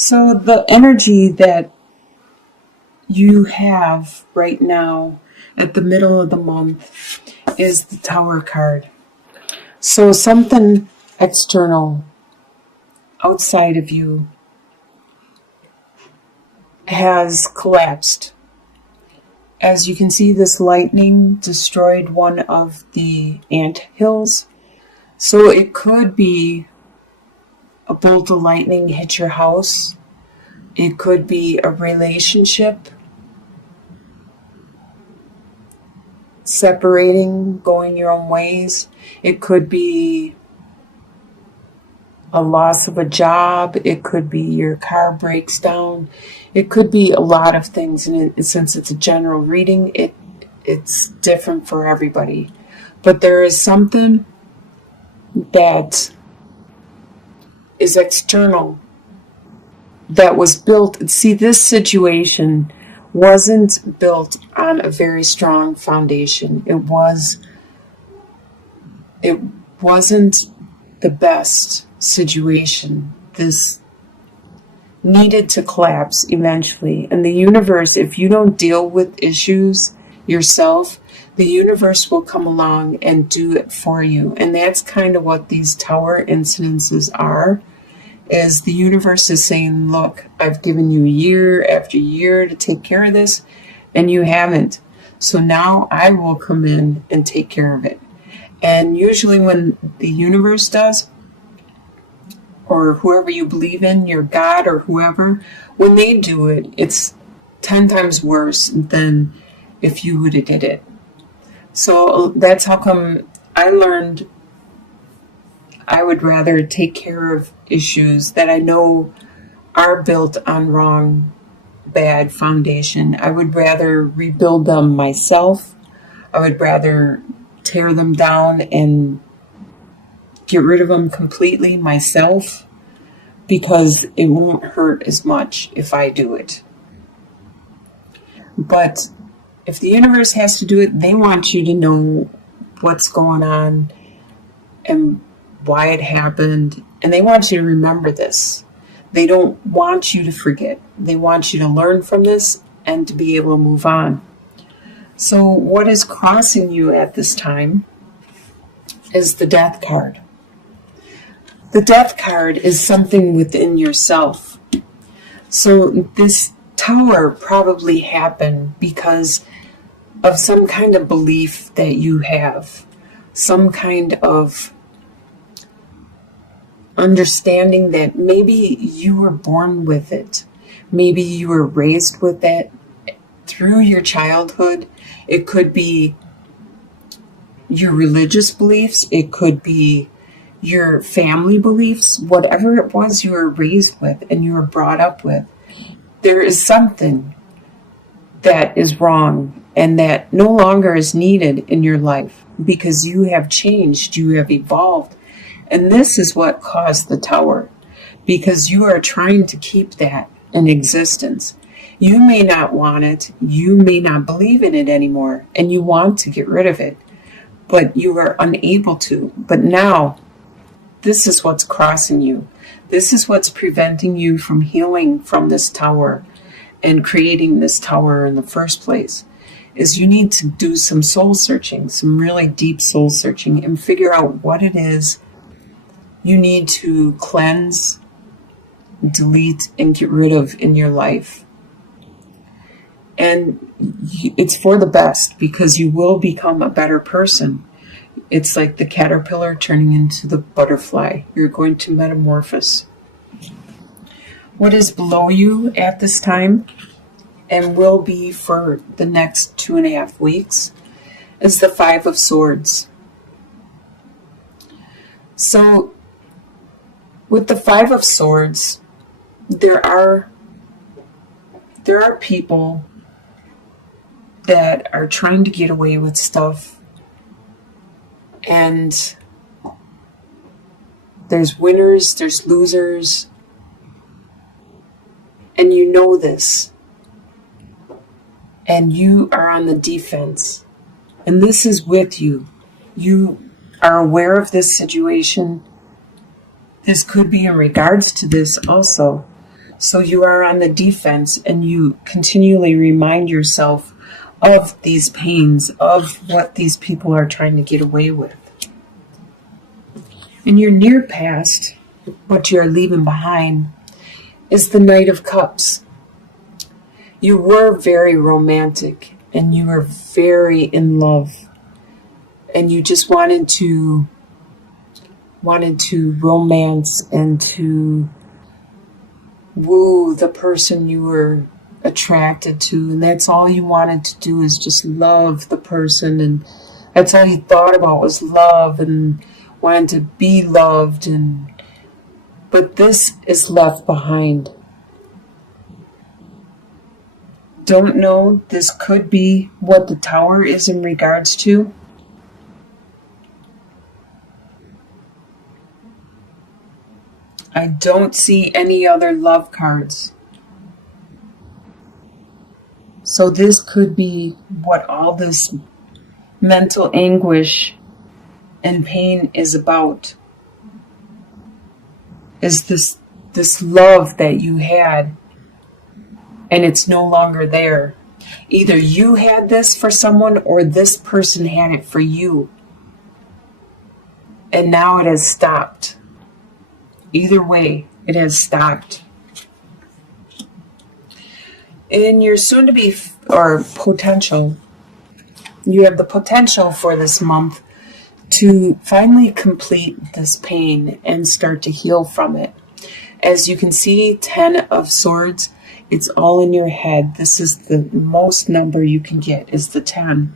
So the energy that you have right now at the middle of the month is the Tower card. So something external outside of you has collapsed. As you can see, this lightning destroyed one of the ant hills. So it could be a bolt of lightning hit your house. It could be a relationship separating, going your own ways. It could be a loss of a job. It could be your car breaks down. It could be a lot of things. And since it's a general reading, it's different for everybody. But there is something that is external that was built. See, this situation wasn't built on a very strong foundation. It wasn't the best situation. This needed to collapse eventually. And the universe, if you don't deal with issues yourself, the universe will come along and do it for you. And that's kind of what these tower incidences are, is the universe is saying, look, I've given you year after year to take care of this, and you haven't. So now I will come in and take care of it. And usually when the universe does, or whoever you believe in, your God or whoever, when they do it, it's 10 times worse than if you would have did it. So that's how come I learned I would rather take care of issues that I know are built on wrong, bad foundation. I would rather rebuild them myself. I would rather tear them down and get rid of them completely myself, because it won't hurt as much if I do it. But if the universe has to do it, they want you to know what's going on and why it happened, and they want you to remember this. They don't want you to forget. They want you to learn from this and to be able to move on. So what is crossing you at this time is the Death card. The Death card is something within yourself. So this tower probably happened because of some kind of belief that you have, some kind of understanding that maybe you were born with it. Maybe you were raised with that through your childhood. It could be your religious beliefs. It could be your family beliefs. Whatever it was you were raised with and you were brought up with, there is something that is wrong and that no longer is needed in your life because you have changed, you have evolved. And this is what caused the tower, because you are trying to keep that in existence. You may not want it, you may not believe in it anymore, and you want to get rid of it, but you are unable to. But now, this is what's crossing you. This is what's preventing you from healing from this tower and creating this tower in the first place, is you need to do some soul searching, some really deep soul searching, and figure out what it is you need to cleanse, delete, and get rid of in your life. And it's for the best, because you will become a better person. It's like the caterpillar turning into the butterfly. You're going to metamorphose. What is below you at this time, and will be for the next 2.5 weeks, is the Five of Swords. So, with the Five of Swords, there are people that are trying to get away with stuff, and there's winners, there's losers, and you know this, and you are on the defense, and this is with you. You are aware of this situation. This could be in regards to this also. So you are on the defense, and you continually remind yourself of these pains, of what these people are trying to get away with. In your near past, what you're leaving behind is the Knight of Cups. You were very romantic, and you were very in love, and you just wanted to romance and to woo the person you were attracted to, and that's all you wanted to do, is just love the person, and that's all you thought about was love and wanted to be loved. But this is left behind. Don't know, this could be what the Tower is in regards to. I don't see any other love cards. So this could be what all this mental anguish and pain is about. Is this love that you had, and it's no longer there. Either you had this for someone, or this person had it for you, and now it has stopped. Either way, it has stopped. In your soon-to-be or potential, you have the potential for this month to finally complete this pain and start to heal from it. As you can see, 10 of Swords, it's all in your head. This is the most number you can get, is the 10.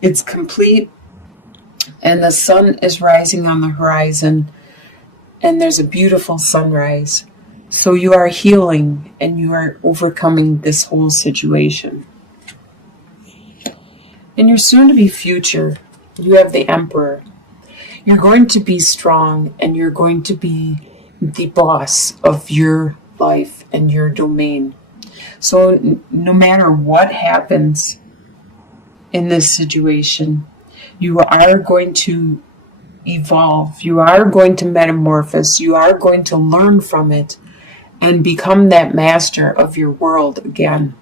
It's complete, and the sun is rising on the horizon, and there's a beautiful sunrise. So you are healing, and you are overcoming this whole situation. In your soon-to-be future, you have the Emperor. You're going to be strong, and you're going to be the boss of your life and your domain. So no matter what happens in this situation, you are going to evolve. You are going to metamorphose. You are going to learn from it and become that master of your world again.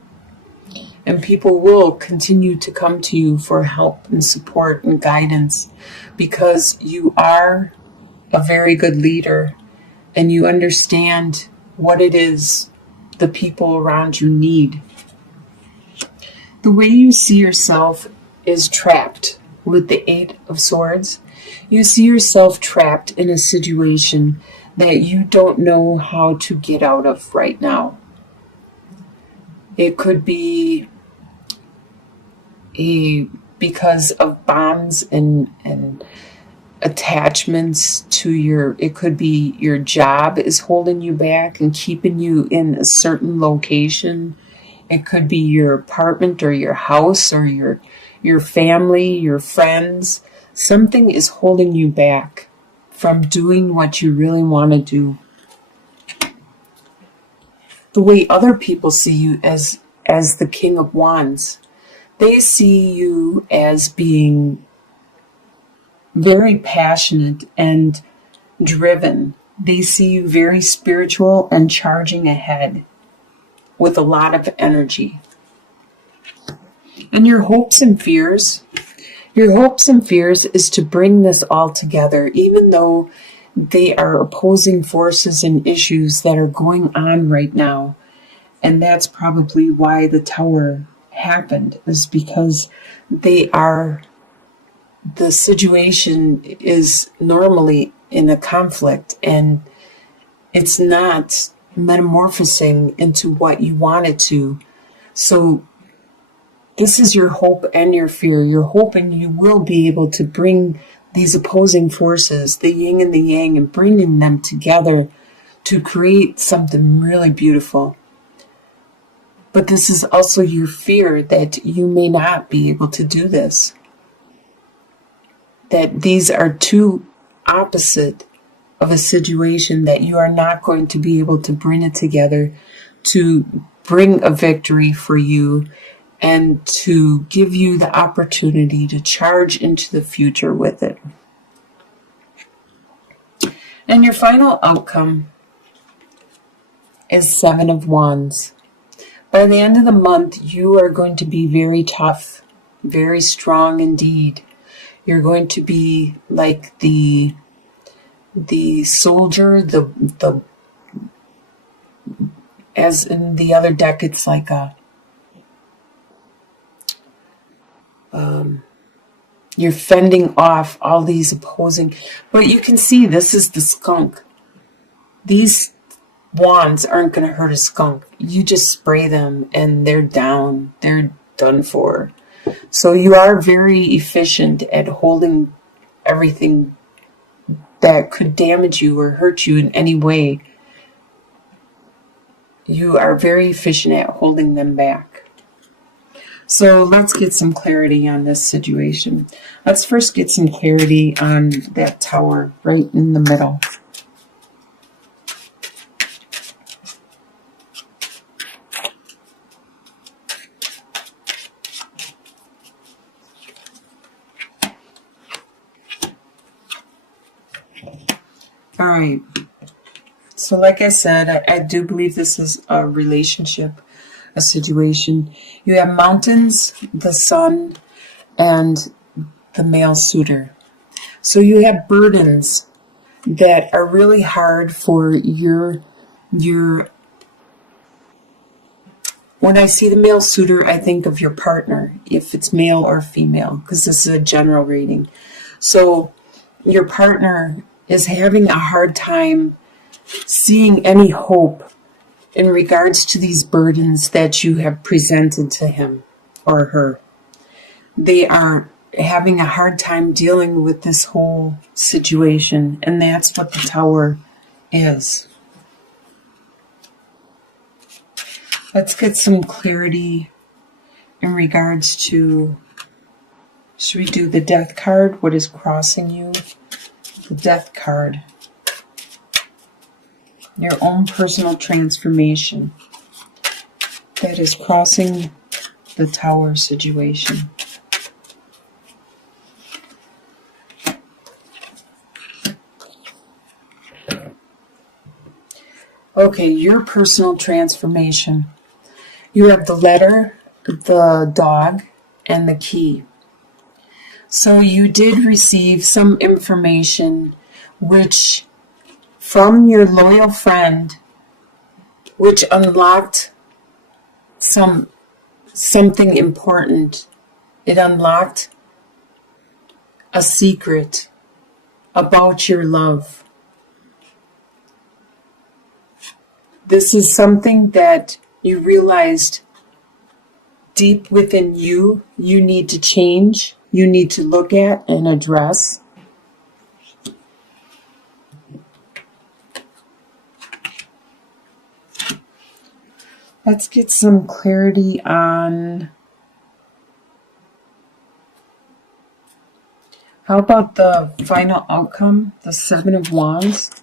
And people will continue to come to you for help and support and guidance, because you are a very good leader, and you understand what it is the people around you need. The way you see yourself is trapped with the 8 of Swords. You see yourself trapped in a situation that you don't know how to get out of right now. It could be because of bonds and attachments to it could be your job is holding you back and keeping you in a certain location. It could be your apartment or your house or your family, your friends. Something is holding you back from doing what you really want to do. The way other people see you as the King of Wands, they see you as being very passionate and driven. They see you very spiritual and charging ahead with a lot of energy. And your hopes and fears is to bring this all together, even though they are opposing forces and issues that are going on right now. And that's probably why the Tower happened, is because the situation is normally in a conflict, and it's not metamorphosing into what you want it to. So this is your hope and your fear. You're hoping you will be able to bring these opposing forces, the yin and the yang, and bringing them together to create something really beautiful. But this is also your fear that you may not be able to do this. That these are too opposite of a situation, that you are not going to be able to bring it together to bring a victory for you and to give you the opportunity to charge into the future with it. And your final outcome is Seven of Wands. By the end of the month, you are going to be very tough, very strong indeed. You're going to be like the soldier, the as in the other deck, it's like you're fending off all these opposing. But you can see this is the skunk. These wands aren't going to hurt a skunk. You just spray them and they're down. They're done for. So you are very efficient at holding everything that could damage you or hurt you in any way. You are very efficient at holding them back. So let's get some clarity on this situation. Let's first get some clarity on that tower right in the middle. All right. So like I said, I do believe this is a relationship, a situation. You have mountains, the sun, and the male suitor. So you have burdens that are really hard for your when I see the male suitor, I think of your partner, if it's male or female, because this is a general reading. So your partner is having a hard time seeing any hope in regards to these burdens that you have presented to him or her. They are having a hard time dealing with this whole situation, and that's what the Tower is. Let's get some clarity in regards to, should we do the Death card? What is crossing you? The Death card. Your own personal transformation that is crossing the Tower situation. Okay, your personal transformation. You have the letter, the dog, and the key. So you did receive some information which from your loyal friend, which unlocked something important. It unlocked a secret about your love. This is something that you realized deep within you need to change, you need to look at and address. Let's get some clarity on, how about the final outcome, the Seven of Wands?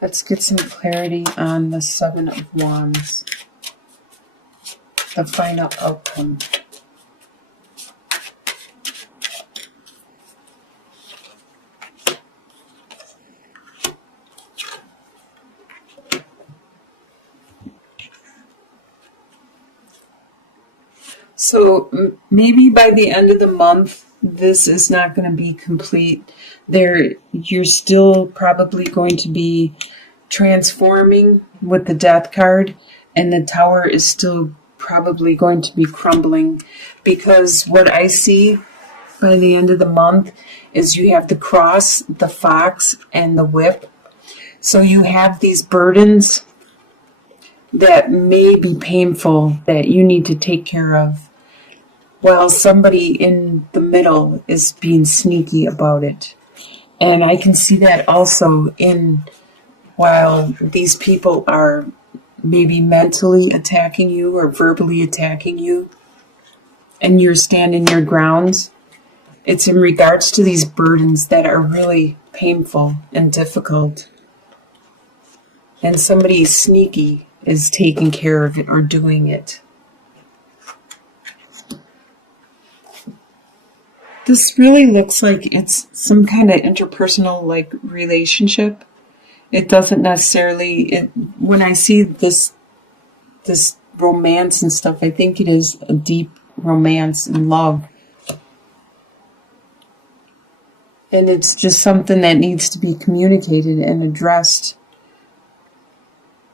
Let's get some clarity on the Seven of Wands, the final outcome. So maybe by the end of the month, this is not going to be complete. You're still probably going to be transforming with the Death card, and the Tower is still probably going to be crumbling, because what I see by the end of the month is you have the Cross, the Fox, and the Whip. So you have these burdens that may be painful that you need to take care of, while somebody in the middle is being sneaky about it. And I can see that also while these people are maybe mentally attacking you or verbally attacking you, and you're standing your grounds. It's in regards to these burdens that are really painful and difficult. And somebody sneaky is taking care of it or doing it. This really looks like it's some kind of interpersonal relationship. It doesn't necessarily, when I see this romance and stuff, I think it is a deep romance and love. And it's just something that needs to be communicated and addressed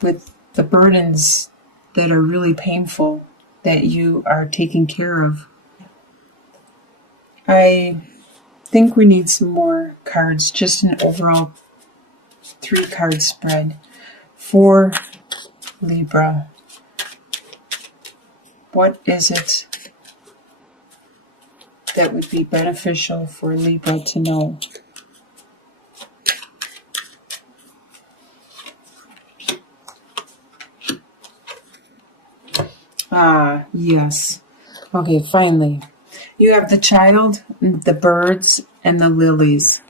with the burdens that are really painful that you are taking care of. I think we need some more cards, just an overall 3-card spread for Libra. What is it that would be beneficial for Libra to know? Ah, yes. Okay, finally. You have the child, the birds, and the lilies.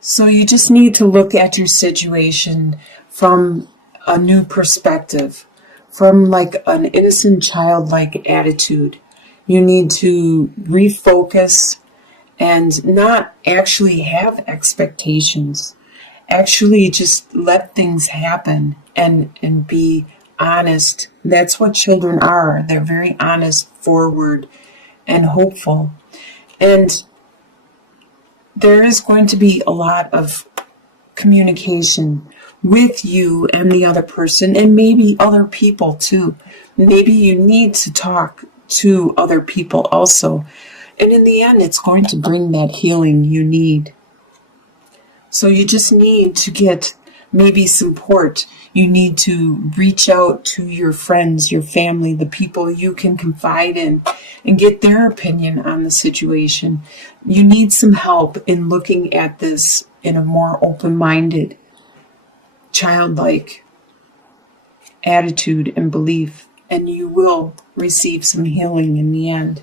So you just need to look at your situation from a new perspective, from like an innocent childlike attitude. You need to refocus and not actually have expectations. Actually just let things happen and be honest. That's what children are. They're very honest, forward, and hopeful. And there is going to be a lot of communication with you and the other person, and maybe other people too. Maybe you need to talk to other people also. And in the end, it's going to bring that healing you need. So you just need to get maybe support. You need to reach out to your friends, your family, the people you can confide in, and get their opinion on the situation. You need some help in looking at this in a more open-minded, childlike attitude and belief, and you will receive some healing in the end.